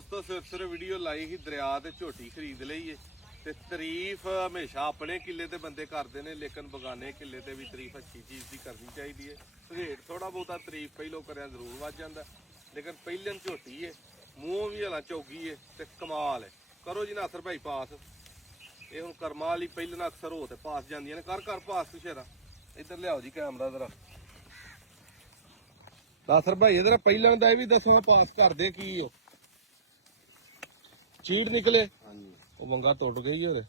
ਦੋਸਤੋ ਸਿਰ ਵੀਡੀਓ ਲਾਈ ਸੀ ਦਰਿਆ ਤੇ ਝੋਟੀ ਖਰੀਦ ਲਈ ਏ ਤੇ ਤਾਰੀਫ ਹਮੇਸ਼ਾ ਆਪਣੇ ਕਿੱਲੇ ਤੇ ਬੰਦੇ ਕਰਦੇ ਨੇ ਲੇਕਿਨ ਬਗਾਨੇ ਕਿੱਲੇ ਤੇ ਵੀ ਤਾਰੀਫ ਅੱਛੀ ਚੀਜ਼ ਦੀ ਕਰਨੀ ਚਾਹੀਦੀ ਏ। ਰੇਟ ਥੋੜਾ ਬਹੁਤਾ ਤਾਰੀਫ ਪਹਿਲੋਂ ਕਰਿਆ ਜ਼ਰੂਰ ਵੱਧ ਜਾਂਦਾ ਲੇਕਿਨ ਪਹਿਲਨ ਝੋਟੀ ਏ ਮੂੰਹ ਵੀ ਹਲਾ ਚੌਗੀ ਏ ਤੇ ਕਮਾਲ ਏ। ਕਰੋ ਜੀ ਨਾਸਰ ਭਾਈ ਪਾਸ। ਇਹ ਹੁਣ ਕਰਮਾਂ ਵਾਲੀ ਪਹਿਲਨ ਅਕਸਰ ਹੋ ਤੇ ਪਾਸ ਜਾਂਦੀਆਂ ਨੇ। ਕਰ ਪਾਸ ਸ਼ੇਰਾ। ਇੱਧਰ ਲਿਆਓ ਜੀ ਕੈਮਰਾ ਜ਼ਰਾ। ਨਾਸਰ ਭਾਈ ਇਹਦਾ ਪਹਿਲਾਂ ਦਾ ਇਹ ਵੀ ਦੱਸੋ ਪਾਸ ਕਰਦੇ ਕੀ ਹੋ ਚੀੜ ਨਿਕਲੇ ਹਾਂਜੀ ਉਹ ਵੰਗਾ ਟੁੱਟ ਗਈ ਉਹਦੇ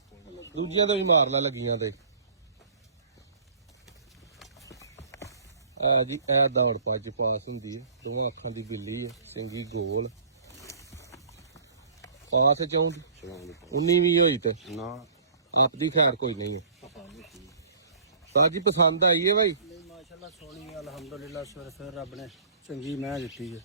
ਦੂਜੀਆਂ ਤੋਂ ਵੀ ਮਾਰਨਾ ਲੱਗੀਆਂ ਤੇ ਆ ਜੀ ਇਹ ਦੌੜ ਪੱਜ ਪਾਸ ਹੁੰਦੀ ਹੈ ਦੋਵਾਂ ਅੱਖਾਂ ਦੀ ਗਿੱਲੀ ਹੈ ਸਿੰਗੀ ਗੋਲ ਪਾਸ ਚਾਹੁੰਦੀ 19 ਵੀ ਹੋਈ ਤੇ ਨਾ ਆਪਦੀ ਖੈਰ ਕੋਈ ਨਹੀਂ ਹੈ ਸਾਜੀ ਪਸੰਦ ਆਈ ਹੈ ਭਾਈ ਨਹੀਂ ਮਾਸ਼ਾਅੱਲਾ ਸੋਹਣੀ ਅਲਹਮਦੁਲਿਲਾ ਸਵੇਰ ਰੱਬ ਨੇ ਚੰਗੀ ਮੈਂ ਦਿੱਤੀ ਹੈ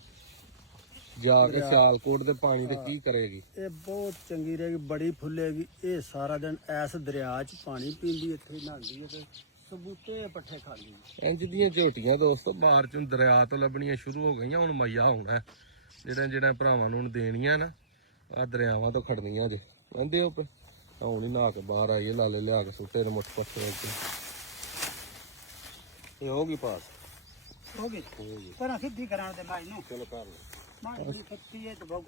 ਜਾ ਕੇ ਸਿਆਲਕੋਟ ਦੇ ਪਾਣੀ ਤੇ ਕੀ ਕਰੇਗੀ ਇਹ ਬਹੁਤ ਚੰਗੀ ਰਹੇਗੀ ਬੜੀ ਫੁੱਲੇਗੀ ਇਹ ਸਾਰਾ ਦਿਨ ਐਸ ਦਰਿਆ 'ਚ ਪਾਣੀ ਪੀਂਦੀ ਇੱਥੇ ਨਹਾਉਂਦੀ ਹੈ ਤੇ ਸਬੂਤੇ ਪੱਠੇ ਖਾਂਦੀ ਇੰਜ ਦੀਆਂ ਝੋਟੀਆਂ ਦੋਸਤੋ ਬਾਹਰ ਚੋਂ ਦਰਿਆ ਤੋਂ ਲੱਭਣੀਆਂ ਸ਼ੁਰੂ ਹੋ ਗਈਆਂ ਹੁਣ ਮਈਆ ਹੋਣਾ ਜਿਹੜਾ ਭਰਾਵਾਂ ਨੂੰ ਦੇਣੀਆਂ ਨਾ ਆ ਦਰਿਆਵਾਂ ਤੋਂ ਖੜਨੀਆਂ ਜੇ ਕਹਿੰਦੇ ਹੋ ਪੇ ਹੁਣ ਹੀ ਨਹਾ ਕੇ ਬਾਹਰ ਆਈਏ ਲਾਲੇ ਲਿਆ ਕੇ ਸੁੱਟੇ ਨੇ ਮੁੱਠ ਪੱਠੇ ਵਿੱਚ ਇਹ ਹੋ ਗਈ ਪਾਸ ਹੋ ਗਈ ਪਰ ਸਿੱਧੀ ਕਰਾਉਣ ਦੇ ਭਾਈ ਨੂੰ ਚਲੋ ਕਰ ਲਓ ਮਾਂ ਦੀ ਖੱਤੀ ਹੈ ਤੇ ਬਹੁਤ